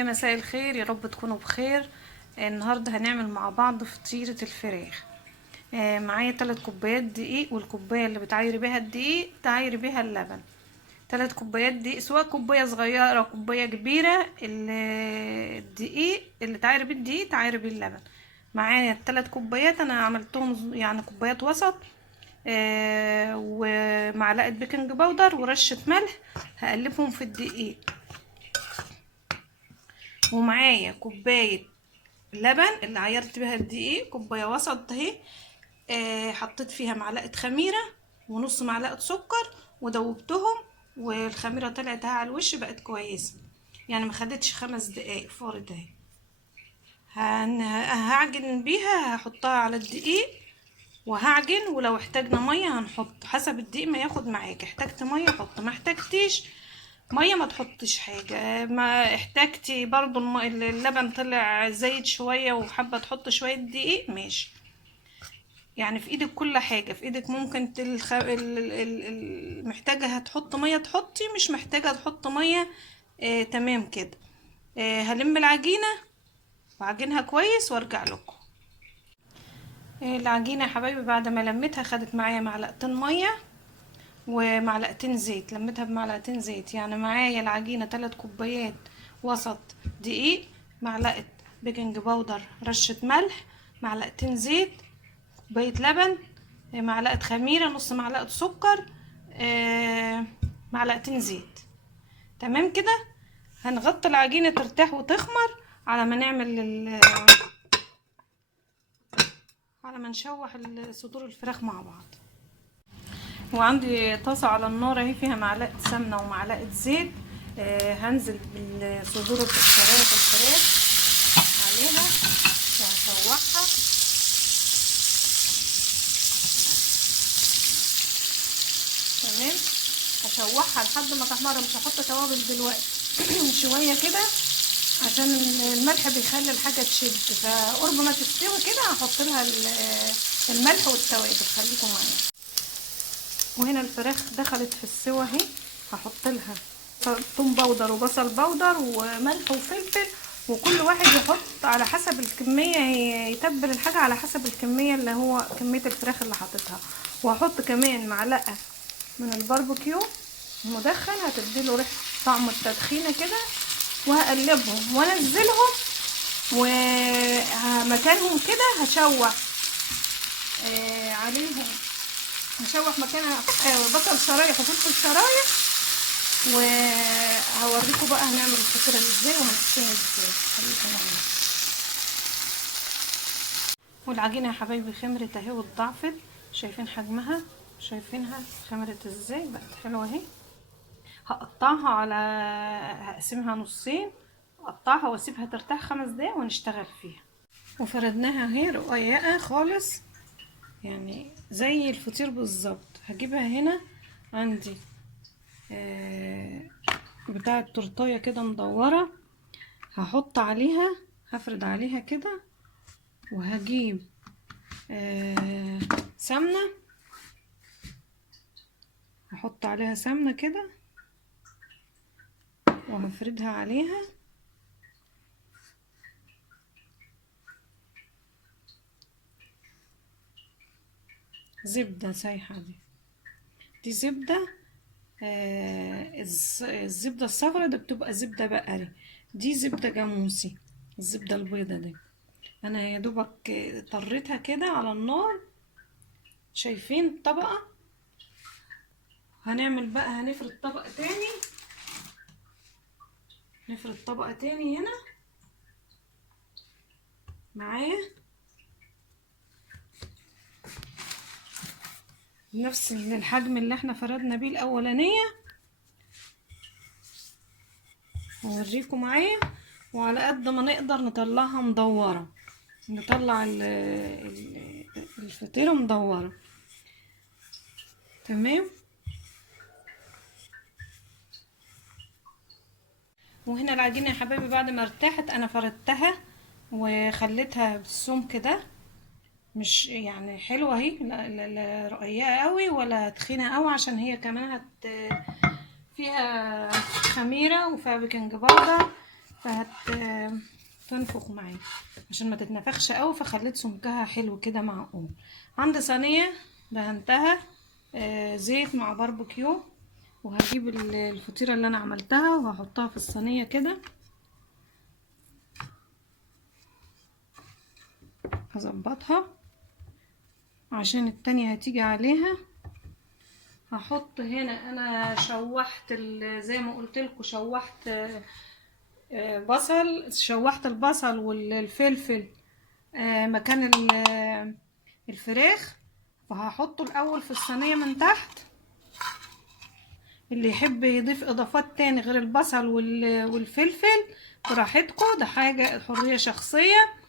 يا مساء الخير، يا رب تكونوا بخير. النهارده هنعمل مع بعض فطيرة الفراخ. معايا 3 كوبايات دقيق، والكوبايه اللي بتعايري بيها الدقيق تعايري بيها اللبن. 3 كوبايات دقيق، سواء كوبايه صغيره كوبايه كبيره، الدقيق اللي تعايري بيه الدقيق تعايري بيه اللبن. معايا 3 كوبايات، انا عملتهم يعني كوبايات وسط. ومعلقه بيكنج باودر ورشه ملح، هقلبهم في الدقيق. ومعايا كوبايه لبن اللي عيرت بيها الدقيق، كوبايه وسط اهي. حطيت فيها معلقه خميره ونص معلقه سكر ودوبتهم، والخميره طلعت على الوش بقت كويسه، يعني ما خدتش 5 دقايق فارت اهي. هعجن بيها، هحطها على الدقيق وهعجن، ولو احتاجنا ميه هنحط حسب الدقيق ما ياخد معاك. احتاجت ميه حط، ما احتاجتيش ميه ما تحطش حاجه. ما احتاجتي برضو اللبن طلع زايد شويه وحابه تحط شويه دقيق ماشي، يعني في ايدك كل حاجه في ايدك. ممكن محتاجه هتحط ميه تحطي، مش محتاجه تحط ميه. تمام كده. هلم العجينه وعجنها كويس وارجع لكم. العجينه يا حبايبي بعد ما لميتها خدت معايا معلقتين ميه ومعلقتين زيت. لميتها بمعلقتين زيت، يعني معايا العجينه 3 كوبايات وسط دقيق، معلقه بيكنج باودر، رشه ملح، معلقتين زيت، كوبايه لبن، معلقه خميره، نص معلقه سكر، معلقتين زيت. تمام كده. هنغطي العجينه ترتاح وتخمر على ما نعمل على ما نشوح صدور الفراخ مع بعض. وعندي طاسه على النار اهي، فيها معلقه سمنه ومعلقه زيت. هنزل بصدور الفراخ عليها وهشوحها. تمام، هشوحها لحد ما تحمر. مش هحط توابل دلوقتي شويه كده عشان الملح بيخلي الحاجه تشد، فقرب ما تستوي كده هحط لها الملح والتوابل. خليكم معايا. وهنا الفراخ دخلت في السوا اهي، هحط لها ثوم باودر وبصل باودر وملح وفلفل، وكل واحد يحط على حسب الكميه، يتبل الحاجه على حسب الكميه اللي هو كميه الفراخ اللي حاططها. وهحط كمان معلقه من الباربيكيو المدخن، هتديله ريحه طعم التدخينه كده. وهقلبهم وانزلهم، ومكانهم كده هشوح عليهم. هشوح مكانها بصل شرايح وفلفل شرايح، وهوريكم بقى هنعمل الفطيره ازاي وهنقسمها ازاي. خليكم معايا. والعجينه يا حبايبي خمرت اهي واتضاعفت، شايفين حجمها؟ شايفينها خمرت ازاي؟ بقت حلوه اهي. هقسمها نصين، اقطعها واسيبها ترتاح 5 دقايق ونشتغل فيها. وفردناها اهي رقيقه خالص، يعني زي الفطير بالظبط. هجيبها هنا عندي بتاع التورتايه كده مدوره، هحط عليها، هفرد عليها كده، وهجيب سمنه، هحط عليها سمنه كده وهفردها عليها. زبده سايحه، دي زبده. الزبده الصفرا دي بتبقى زبده بقري، دي زبده جاموسي، الزبده البيضه دي. انا يا دوبك طريتها كده على النار. شايفين طبقه؟ هنعمل بقى، هنفرد طبقه تاني، نفرد طبقه تاني هنا معايا نفس الحجم اللي احنا فردنا بيه الاولانيه. هوريكم معايا، وعلى قد ما نقدر نطلعها مدوره، نطلع الفطيره مدوره. تمام. وهنا العجينه يا حبايبي بعد ما ارتاحت انا فردتها وخليتها بالسمك ده، مش يعني حلوه اهي، لا رقيقه قوي ولا تخينه قوي، عشان هي كمان فيها خميره وفيها بيكنج باودر، تنفخ معايا عشان ما تتنفخش قوي، فخليت سمكها حلو كده معقول. عندي صينيه دهنتها زيت مع باربيكيو، وهجيب الفطيره اللي انا عملتها وهحطها في الصينيه كده. هظبطها عشان التانية هتيجي عليها. هحط هنا انا شوحت زي ما قلت لكم، شوحت بصل، شوحت البصل والفلفل مكان الفراخ، فهحطه الاول في الصينيه من تحت. اللي يحب يضيف اضافات تاني غير البصل والفلفل براحتكم، ده حاجه حريه شخصيه.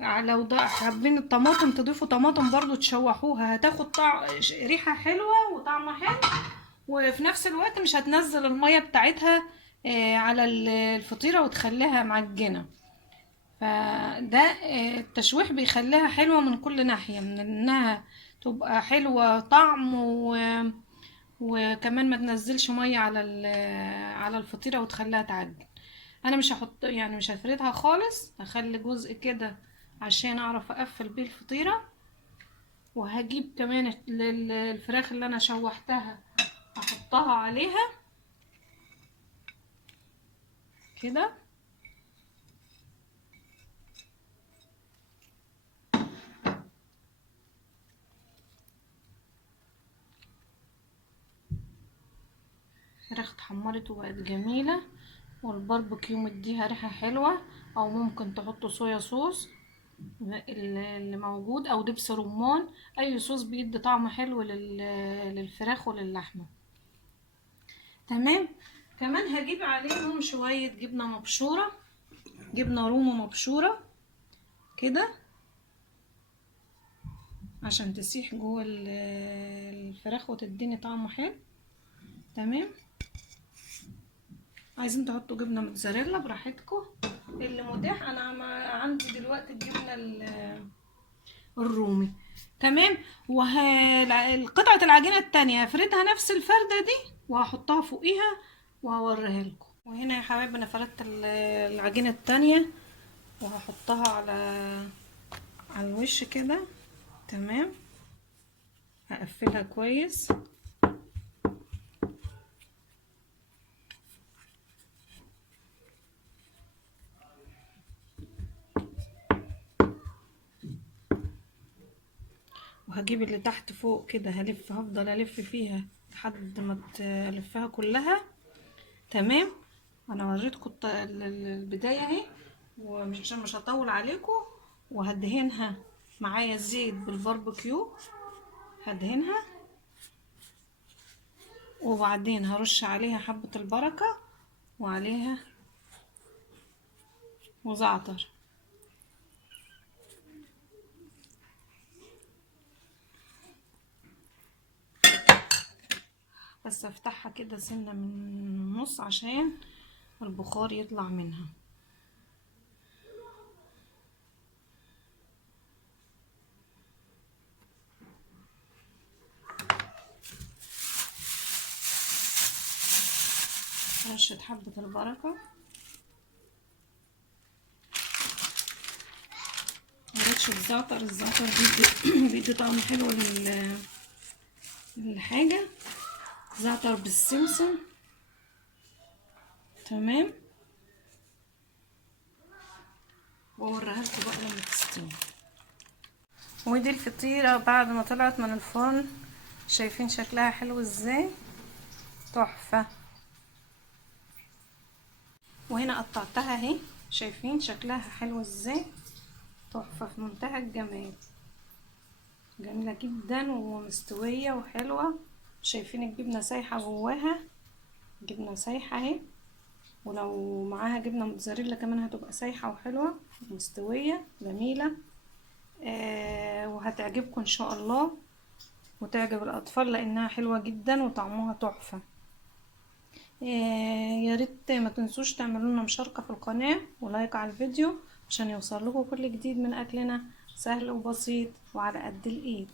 لو حابين الطماطم تضيفوا طماطم برضو تشوحوها، هتاخد ريحه حلوه وطعم حلو، وفي نفس الوقت مش هتنزل الميه بتاعتها على الفطيره وتخليها معجنه. فده التشويح بيخليها حلوه من كل ناحيه، من انها تبقى حلوه طعم وكمان ما تنزلش ميه على الفطيره وتخليها تعجن. انا مش هحط يعني مش هفردها خالص، هخلي جزء كده عشان اعرف اقفل بيه الفطيره. وهجيب كمان الفراخ اللي انا شوحتها احطها عليها كده. الفراخ اتحمرت وبقت جميله، والباربيكيو مديها ريحه حلوه. او ممكن تحطوا صويا صوص اللي موجود، او دبس رمان، اي صوص بيدي طعم حلو للفراخ وللحمه. تمام. كمان هجيب عليهم شويه جبنه مبشوره، جبنه رومي مبشوره كده عشان تسيح جوه الفراخ وتديني طعم حلو. تمام. عايزين تحطوا جبنه موتزاريلا براحتكم اللي متاح. انا عندي دلوقتي الجبنه الرومي. تمام. قطعه العجينه التانية هفردها نفس الفرده دي وهحطها فوقيها وهوريها لكم. وهنا يا حبايبي انا فردت العجينه التانية وهحطها على الوش كده. تمام. هقفلها كويس. وهجيب اللي تحت فوق كده هفضل الف فيها لحد ما الفها كلها. تمام. انا وريتكم البدايه اهي، مش هطول عليكم. وهدهنها معايا زيت بالباربيكيو، هدهنها وبعدين هرش عليها حبه البركه وعليها وزعتر. بس افتحها كده سنه من النص عشان البخار يطلع منها. رشة حبة البركة، ورشة الزعتر بيدي طعم حلو للحاجة. زعتر بالسمسم. تمام. واوريها لكم بقى لما تستوي. ودي الفطيرة بعد ما طلعت من الفرن، شايفين شكلها حلو ازاي؟ تحفة. وهنا قطعتها اهي، شايفين شكلها حلو ازاي؟ تحفة في منتهى الجمال، جميلة جدا ومستوية وحلوة. شايفين الجبنة سايحة جواها، جبنة سايحة اهي، ولو معاها جبنة موتزاريلا كمان هتبقى سايحة وحلوة ومستوية جميلة. وهتعجبكم ان شاء الله، وتعجب الاطفال لانها حلوة جدا وطعمها تحفة. يا ريت ما تنسوش تعملوا لنا مشاركة في القناة ولايك على الفيديو عشان يوصل لكم كل جديد من اكلنا، سهل وبسيط وعلى قد الايد.